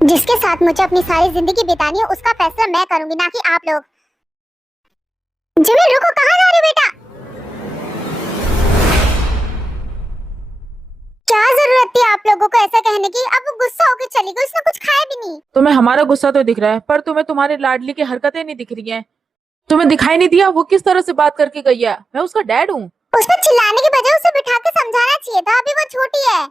जिसके साथ मुझे अपनी सारी जिंदगी बितानी है उसका फैसला मैं करूंगी, ना कि आप लोग। जिमिन रुको, कहाँ जा रहे हो बेटा? क्या जरूरत थी आप लोगों को ऐसा कहने की? अब वो गुस्सा होकर चली गई, उसने कुछ खाया भी नहीं। तुम्हें हमारा गुस्सा तो दिख रहा है, पर तुम्हें तुम्हारे लाडली की हरकतें नहीं दिख रही हैं। तुम्हें दिखाई नहीं दिया वो किस तरह से बात करके गई है? मैं उसका डैड हूँ। उस पर चिल्लाने की बजाय उसे बिठा के समझाना चाहिए था। अभी वो छोटी है।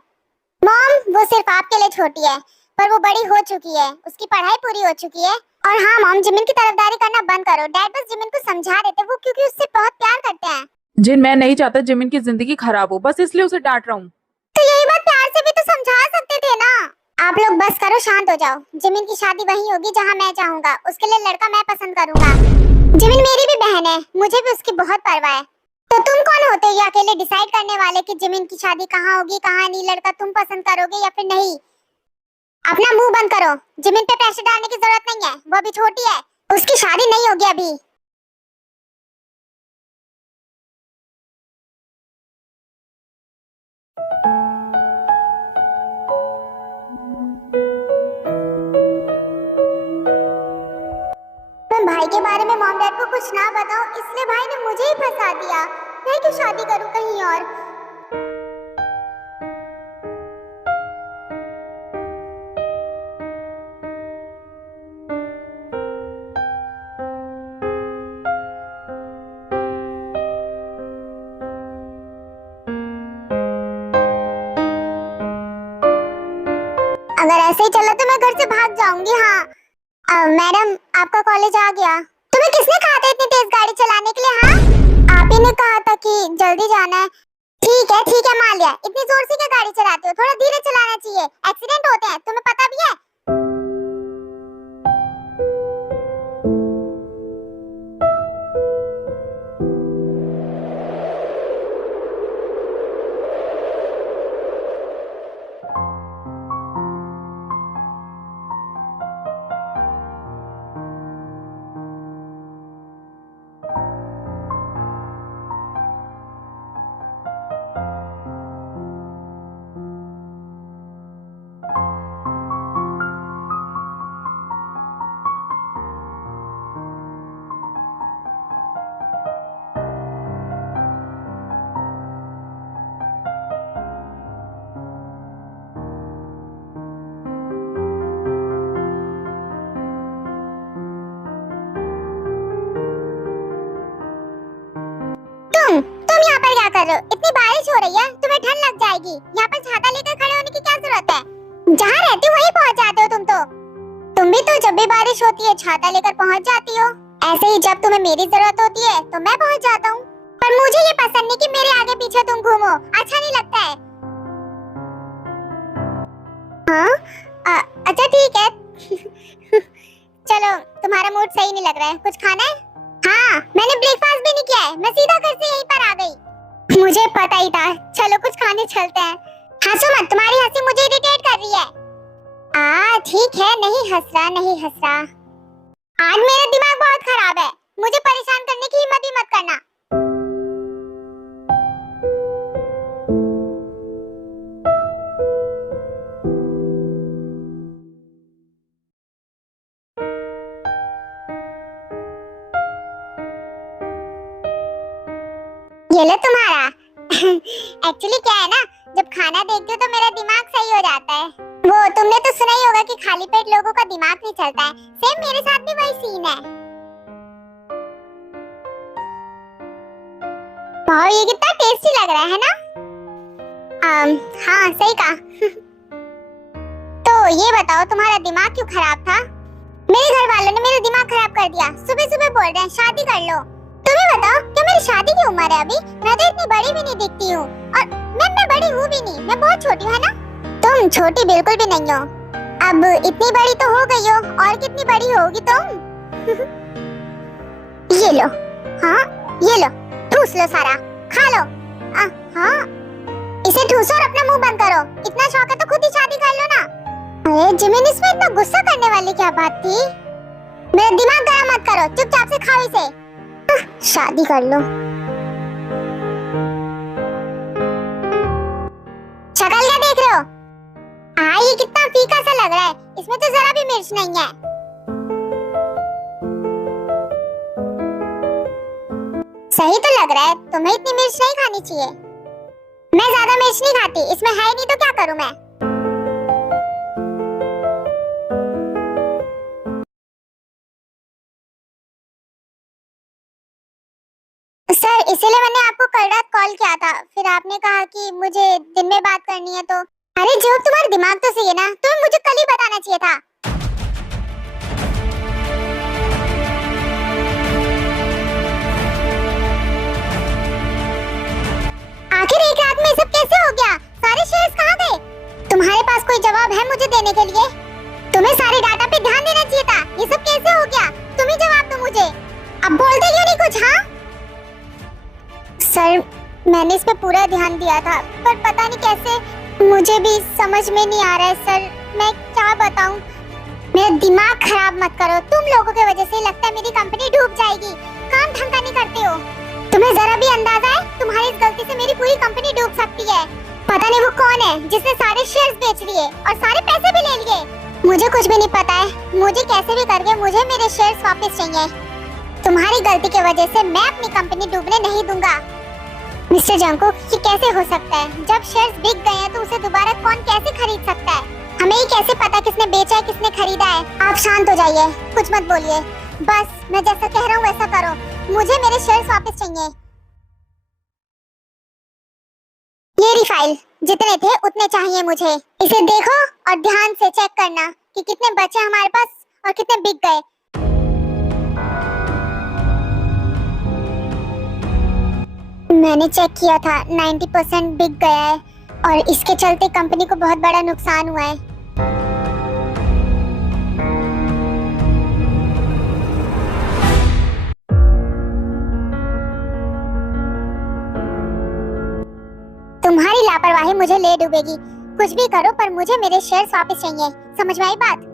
मॉम, वो सिर्फ आपके लिए छोटी है, पर वो बड़ी हो चुकी है, उसकी पढ़ाई पूरी हो चुकी है। और हाँ मॉम, जिमिन की तरफदारी करना बंद करो। डैड बस जिमिन को समझा देते, वो क्योंकि उससे बहुत प्यार करते हैं। जिन मैं नहीं चाहता जिमिन की जिंदगी खराब हो, बस इसलिए उसे डांट रहा हूँ। तो यही बात प्यार से भी तो समझा सकते थे ना। आप लोग बस करो, शांत हो जाओ। जिमिन की शादी वहीं होगी जहाँ मैं चाहूंगा। उसके लिए लड़का मैं पसंद करूंगा। जिमिन मेरी भी बहन है, मुझे भी उसकी बहुत परवाह है। तो तुम कौन होते हो ये अकेले डिसाइड करने वाले कि जिमिन की शादी कहाँ होगी कहाँ नहीं? लड़का तुम पसंद करोगे या फिर नहीं? अपना मुंह बंद करो। जिमिन पे प्रेशर डालने की जरूरत नहीं है, वो अभी छोटी है, उसकी शादी नहीं होगी अभी। मैं भाई के बारे में मॉम डैड को कुछ ना बताऊं, इसलिए भाई ने मुझे ही फंसा दिया। मैं क्यों शादी करूं कहीं और? अगर ऐसे ही चला तो मैं घर से भाग जाऊंगी। हाँ मैडम, आपका कॉलेज आ गया। तुम्हें किसने कहा था इतनी तेज गाड़ी चलाने के लिए? हाँ, आप ही ने कहा था कि जल्दी जाना है। ठीक है मान लिया। इतनी जोर से क्या गाड़ी चलाते हो? थोड़ा धीरे चलाना चाहिए, एक्सीडेंट होते हैं, तुम्हें पता भी है। तुम यहाँ पर क्या कर रहे हो? इतनी बारिश हो रही है, तुम्हें ठंड लग जाएगी। यहाँ पर छाता लेकर खड़े होने की क्या जरूरत है? जहाँ रहती हो वहीं पहुँच जाते हो तुम तो। तुम भी तो जब भी बारिश होती है छाता लेकर पहुँच जाती हो। ऐसे ही जब तुम्हें मेरी जरूरत होती है तो मैं पहुँच जाता हूँ। पर मुझे ये पसंद नहीं कि मेरे आगे पीछे तुम घूमो, अच्छा नहीं लगता है। हाँ अच्छा ठीक है। चलो, तुम्हारा मूड सही नहीं लग रहा है, कुछ खाना है? हाँ, मैंने ब्रेकफास्ट भी नहीं किया है, मैं सीधा घर से यहीं पर आ गई। मुझे पता ही था। चलो कुछ खाने चलते हैं। हंसो मत, तुम्हारी हंसी मुझे इरिटेट कर रही है। ठीक है, नहीं हंस रहा। आज मेरा दिमाग बहुत खराब है, मुझे परेशान करने की हिम्मत भी मत करना। ये लो तुम्हारा। एक्चुअली क्या है ना, जब खाना देखती हूँ तो मेरा दिमाग सही हो जाता है। वो तुमने तो सुना ही होगा कि खाली पेट लोगों का दिमाग नहीं चलता है। सेम मेरे साथ भी वही सीन है। वाह, ये कितना टेस्टी लग रहा है ना? हाँ सही कहा। तो ये बताओ, तुम्हारा दिमाग क्यों खराब था? मेरे घर वालों ने मेरा दिमाग खराब कर दिया। सुबह सुबह बोल रहे हैं शादी कर लो। तुम्हें बताओ, क्या मेरी शादी की उम्र है अभी? मैं तो इतनी बड़ी भी नहीं दिखती हूँ, और मैं बड़ी हूँ भी नहीं, मैं बहुत छोटी हूँ, है ना? तुम छोटी बिल्कुल भी नहीं हो। अब इतनी बड़ी तो हो गई हो, और कितनी बड़ी होगी तुम? ये लो, हाँ ये लो, ठूस लो सारा, खा लो। हाँ, इसे ठूसो और अपना मुंह बंद करो। इतना शौक है तो खुद ही शादी कर लो ना। अरे जिमिन, इसमें इतना गुस्सा करने वाली क्या बात थी? मेरा दिमाग गरम मत करो, चुपचाप से खाओ इसे। शादी कर लो। शक्ल क्या देख रहे हो? ये कितना फीका सा लग रहा है, इसमें तो जरा भी मिर्च नहीं है। सही तो लग रहा है, तुम्हें इतनी मिर्च नहीं खानी चाहिए। मैं ज्यादा मिर्च नहीं खाती, इसमें है नहीं तो क्या करूं मैं। सर, इसीलिए मैंने आपको कल रात कॉल किया था, फिर आपने कहा कि मुझे दिन में बात करनी है तो। अरे जो तुम्हारा दिमाग तो सही है ना, तुम्हें मुझे कल ही बताना चाहिए था। आखिर एक रात में सब कैसे हो गया? सारे शेयर्स कहाँ गए? तुम्हारे पास कोई जवाब है मुझे देने के लिए? तुम्हें सारे डाटा पे ध्यान देना चाहिए था। ये सब कैसे हो गया? तुम ही जवाब दो मुझे। अब बोलते क्यों नहीं कुछ? हाँ सर, मैंने इस पे पूरा ध्यान दिया था, पर पता नहीं कैसे मुझे भी समझ में नहीं आ रहा है सर। मैं क्या बताऊं? मेरा दिमाग खराब मत करो। तुम लोगों की वजह से लगता है मेरी कंपनी डूब जाएगी। काम ढंग का नहीं करते हो। तुम्हें जरा भी अंदाजा है तुम्हारी इस गलती से मेरी पूरी कंपनी डूब सकती है। पता नहीं वो कौन है जिसने सारे शेयर्स बेच लिए और सारे पैसे भी ले लिए। मुझे कुछ भी नहीं पता है। मुझे कैसे भी करके मुझे मेरे शेयर्स वापस चाहिए। तुम्हारी गलती की वजह से मैं अपनी कंपनी डूबने नहीं दूंगा। मिस्टर जंगकुक, ये कैसे हो सकता है? जब शेयर्स बिक गए हैं तो उसे दोबारा कौन कैसे खरीद सकता है? हमें ही कैसे पता किसने बेचा है, किसने खरीदा है? आप शांत हो जाइए, कुछ मत बोलिए। बस मैं जैसा कह रहा हूँ वैसा करो। मुझे मेरे शेयर्स वापस चाहिए। ये रही फाइल, जितने थे उतने चाहिए मुझे। इसे देखो और ध्यान से चेक करना कि कितने बचे हमारे पास और कितने बिक गए। मैंने चेक किया था, 90% बिक गया है और इसके चलते कंपनी को बहुत बड़ा नुकसान हुआ है। तुम्हारी लापरवाही मुझे ले डूबेगी। कुछ भी करो पर मुझे मेरे शेयर्स वापस चाहिए। समझ में आई बात?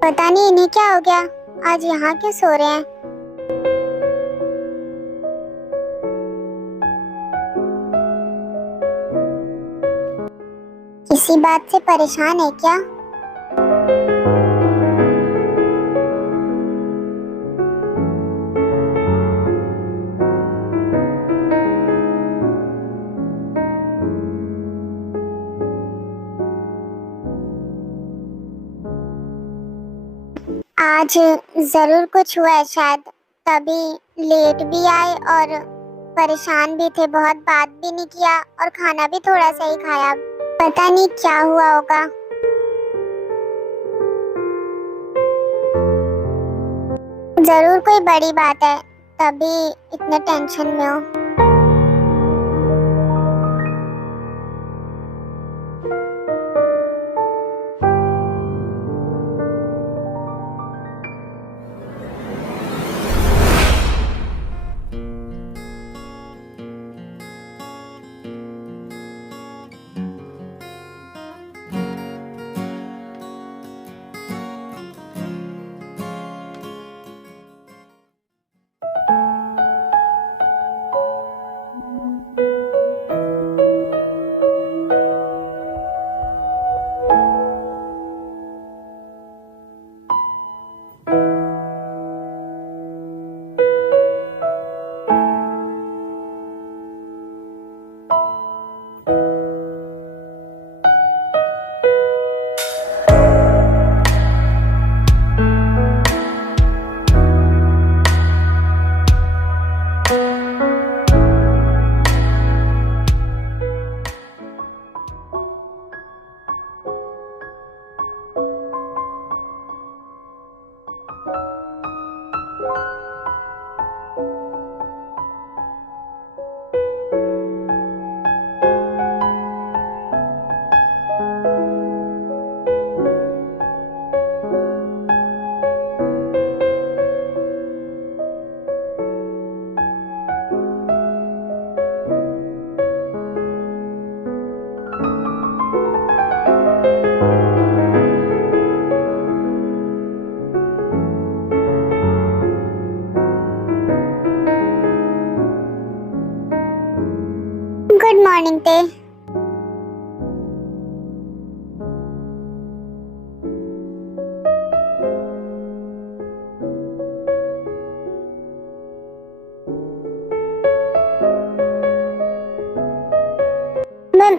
पता नहीं इन्हें क्या हो गया, आज यहाँ क्यों सो रहे हैं? किसी बात से परेशान है क्या? आज जरूर कुछ हुआ है शायद, तभी लेट भी आए और परेशान भी थे। बहुत बात भी नहीं किया और खाना भी थोड़ा सा ही खाया। पता नहीं क्या हुआ होगा। जरूर कोई बड़ी बात है, तभी इतने टेंशन में हो।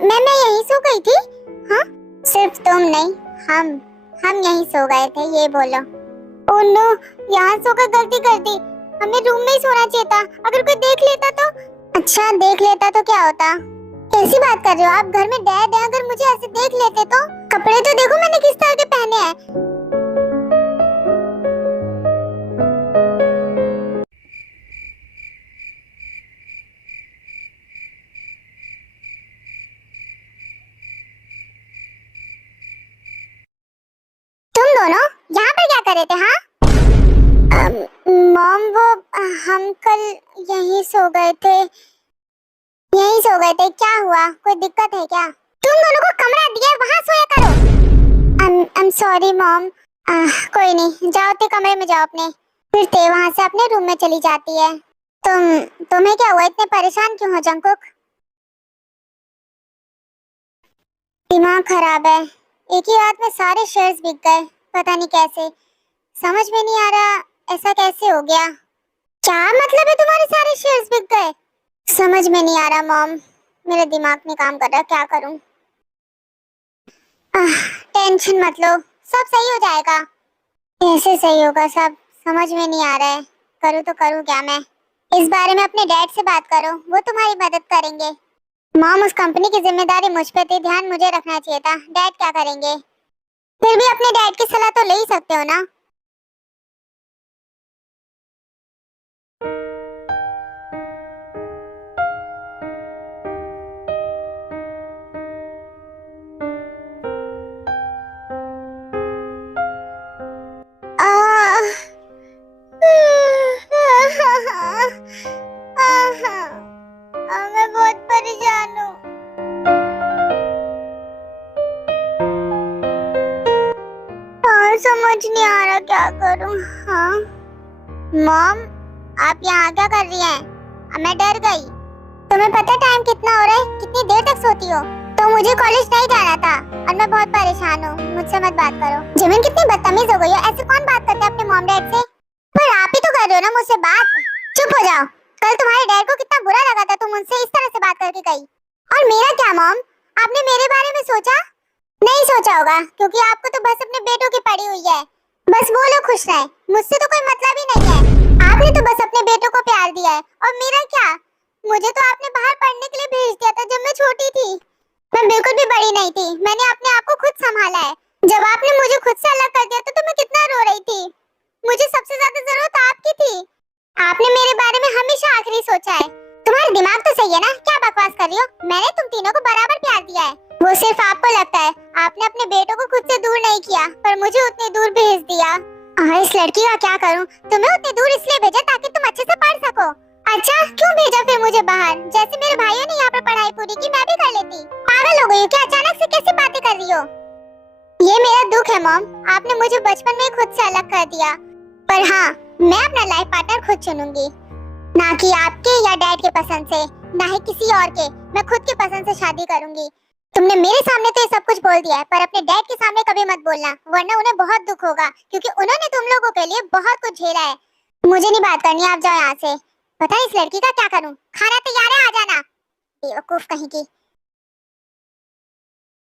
मैं यहीं सो गई थी। हाँ, सिर्फ तुम नहीं, हम यहीं सो गए थे, ये बोलो। ओह नो, यहाँ सोकर गलती कर दी। हमें रूम में ही सोना चाहिए था। अगर कोई देख लेता तो? अच्छा, देख लेता तो क्या होता? कैसी बात कर रहे हो आप? घर में डैड है, अगर मुझे ऐसे देख लेते तो? कपड़े तो देखो मैंने किस तरह के पहने हैं। तुम दोनों यहाँ पर क्या कर रहे थे? हाँ मॉम, वो हम कल यहीं सो गए थे। यहीं सो गए थे? क्या हुआ? कोई दिक्कत है क्या? तुम दोनों को कमरा दिया है, वहाँ सोया करो। I'm sorry mom. कोई नहीं, जाओ ते कमरे में जाओ अपने। फिर ते वहाँ से अपने रूम में चली जाती है। तुम्हें क्या हुआ? इतने परेशान क्यों हो जंकुक? दिमाग खराब है। एक ही रात में सारे शेयर्स बिक गए, पता नहीं कैसे। समझ में नहीं आ रहा ऐसा कैसे हो गया। क्या मतलब है तुम्हारे सारे शेयर्स बिक गए? समझ में नहीं आ रहा मॉम, मेरा दिमाग नहीं काम कर रहा, क्या करूं? टेंशन मत लो, सब सही हो जाएगा। कैसे सही होगा सब? समझ में नहीं आ रहा है। करूं तो करूं क्या मैं? इस बारे में अपने डैड से बात करो, वो तुम्हारी मदद करेंगे। मॉम, उस कंपनी की जिम्मेदारी मुझ पे थी, ध्यान मुझे रखना चाहिए था। डैड क्या करेंगे? फिर भी अपने डैड की सलाह तो ले ही सकते हो ना। मैं बहुत परेशान हूँ। समझ नहीं आ रहा क्या करूँ। हाँ मॉम, आप यहाँ क्या कर रही हैं? मैं डर गई। तुम्हें पता टाइम कितना हो रहा है? कितनी देर तक सोती हो? तो मुझे कॉलेज नहीं जाना था और मैं बहुत परेशान हूँ। मुझसे मत बात करो। जिमिन, कितनी बदतमीज हो गई हो। ऐसे कौन बात करता है अपने मॉम डैड से? पर आप ही तो कर रहे हो ना मुझसे बात। चुप हो जाओ। कल तुम्हारे डैड को कितना बुरा लगा था तुम उनसे इस तरह से बात करके गई। और मेरा क्या मॉम? आपने मेरे बारे में सोचा? नहीं सोचा होगा, क्योंकि आपको तो बस अपने बेटों की पड़ी हुई है। बस वो लोग खुश रहे, मुझसे तो कोई मतलब ही नहीं है। आपने तो बस अपने बेटों को प्यार दिया है, और मेरा क्या? मुझे तो आपने बाहर पढ़ने के लिए भेज दिया था जब मैं छोटी थी। मैं बिल्कुल भी बड़ी नहीं थी, मैंने अपने आप को खुद संभाला है। जब आपने मुझे खुद से अलग कर दिया तो मैं कितना रो रही थी। मुझे सबसे ज्यादा जरूरत आपकी थी। आपने मेरे बारे में हमेशा आखिरी सोचा है। तुम्हारा दिमाग तो सही है ना? क्या बकवास कर रही हो? मैंने तुम तीनों को बराबर प्यार दिया है। वो सिर्फ आपको लगता है। आपने अपने बेटों को खुद से दूर नहीं किया, पर मुझे उतनी दूर भेज दिया। इस लड़की का क्या करूं? तुम्हें उतनी दूर इसलिए भेजा ताकि तुम अच्छे से पढ़ सको। अच्छा, क्यों भेजा फिर मुझे बाहर? जैसे मेरे भाइयों ने यहाँ पर पढ़ाई पूरी की, मैं भी कर लेती। पागल हो गई हो क्या? अचानक से कैसी बातें कर रही हो? ये मेरा दुख है मॉम, आपने मुझे बचपन में खुद से अलग कर दिया। पर हाँ, मैं अपना लाइफ पार्टनर खुद चुनूंगी, ना कि आपके या डैड के पसंद से, ना ही किसी और के। मैं खुद की पसंद से शादी करूंगी। तुमने मेरे सामने तो ये सब कुछ बोल दिया है, पर अपने डैड के सामने कभी मत बोलना, वरना उन्हें बहुत दुख होगा, क्योंकि उन्होंने तुम लोगों के लिए बहुत कुछ झेला है। मुझे नहीं बात करनी, आप जाओ यहाँ से। पता है इस लड़की का क्या करूं? खाना तैयार है, आ जाना। बेवकूफ कहीं की।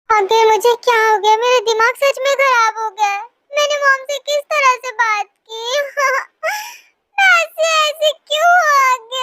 आखिर मुझे क्या हो गया? मेरा दिमाग सच में खराब हो गया। मैंने मॉम से किस तरह से बात की? ऐसे ऐसे क्यों आ गया?